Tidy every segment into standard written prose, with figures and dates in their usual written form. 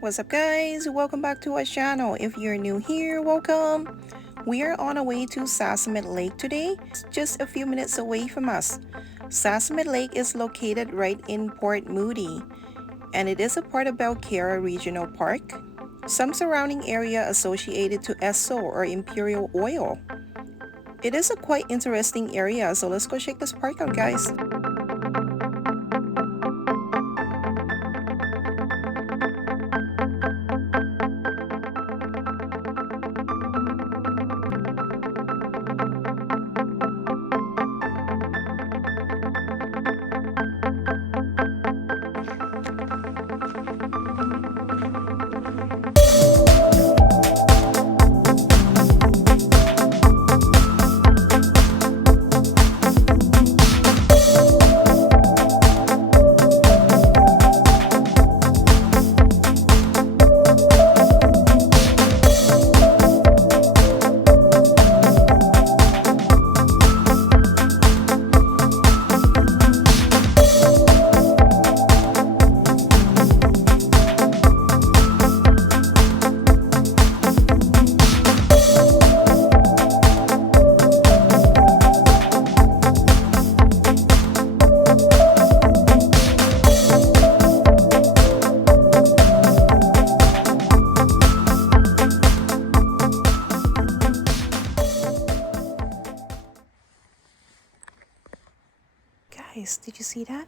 What's up guys? Welcome back to our channel. If you're new here, welcome. We are on our way to Sasamat Lake today, just a few minutes away from us. Sasamat Lake is located right in Port Moody, and it is a part of Belcarra Regional Park. Some surrounding area associated to ESSO or Imperial Oil. It is a quite interesting area, so let's go check this park out guys. Guys, did you see that?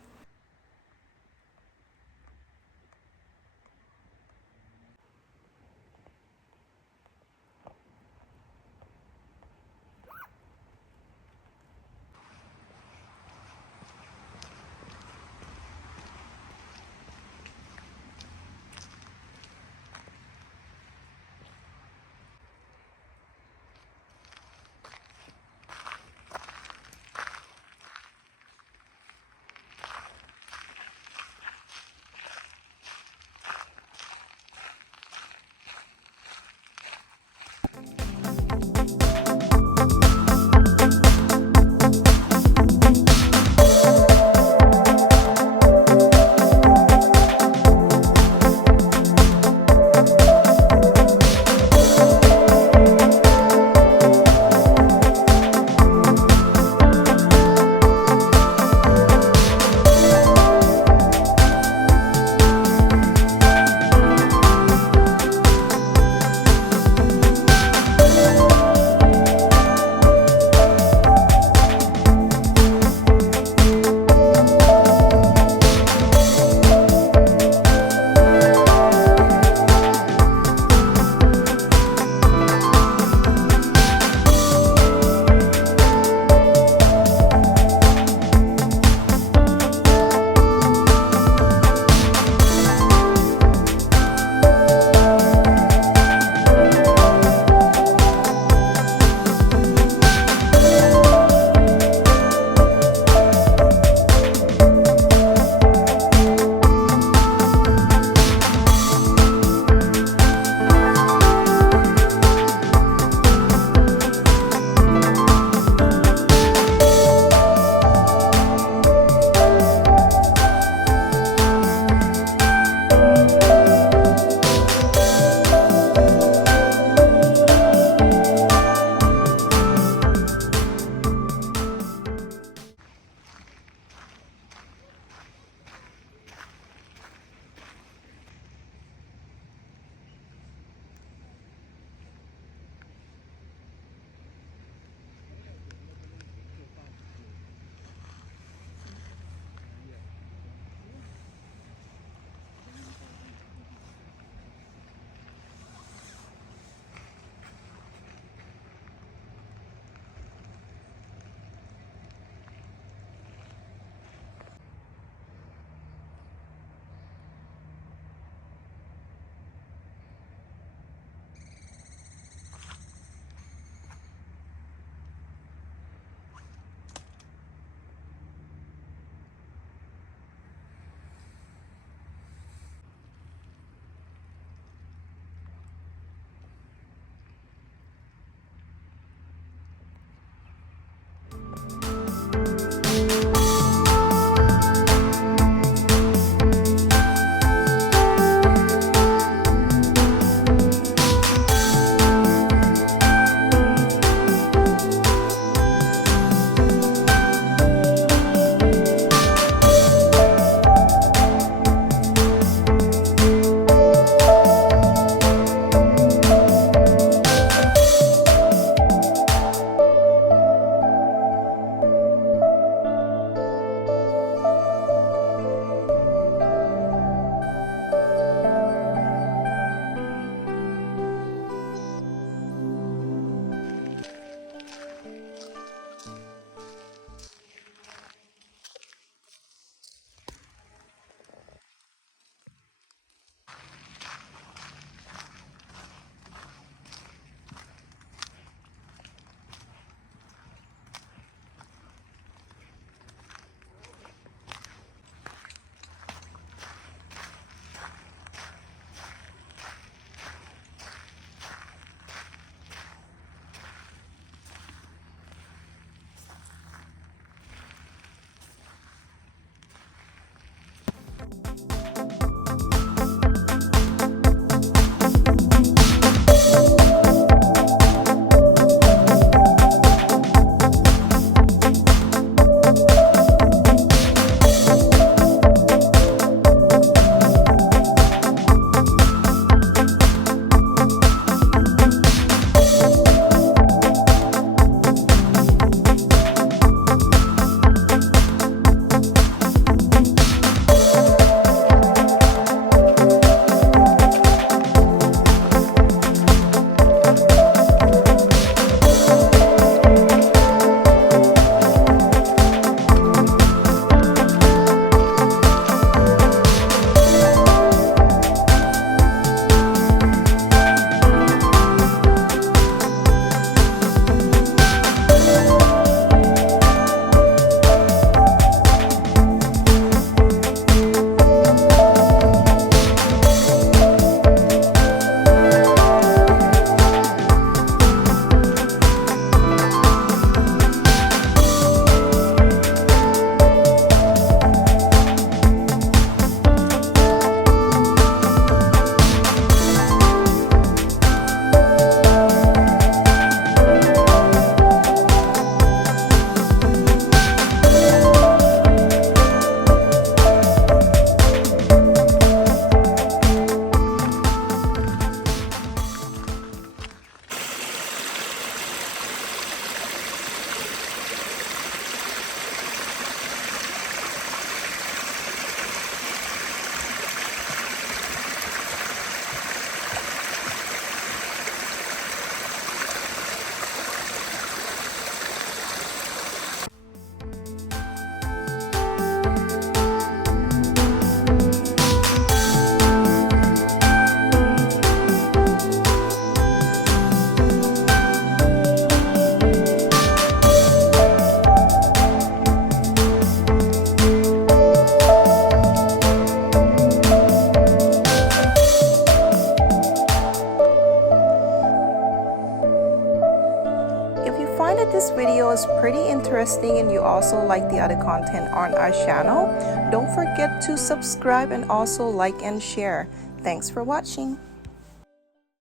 find that this video is pretty interesting and you also like the other content on our channel, don't forget to subscribe and also like and share. Thanks for watching.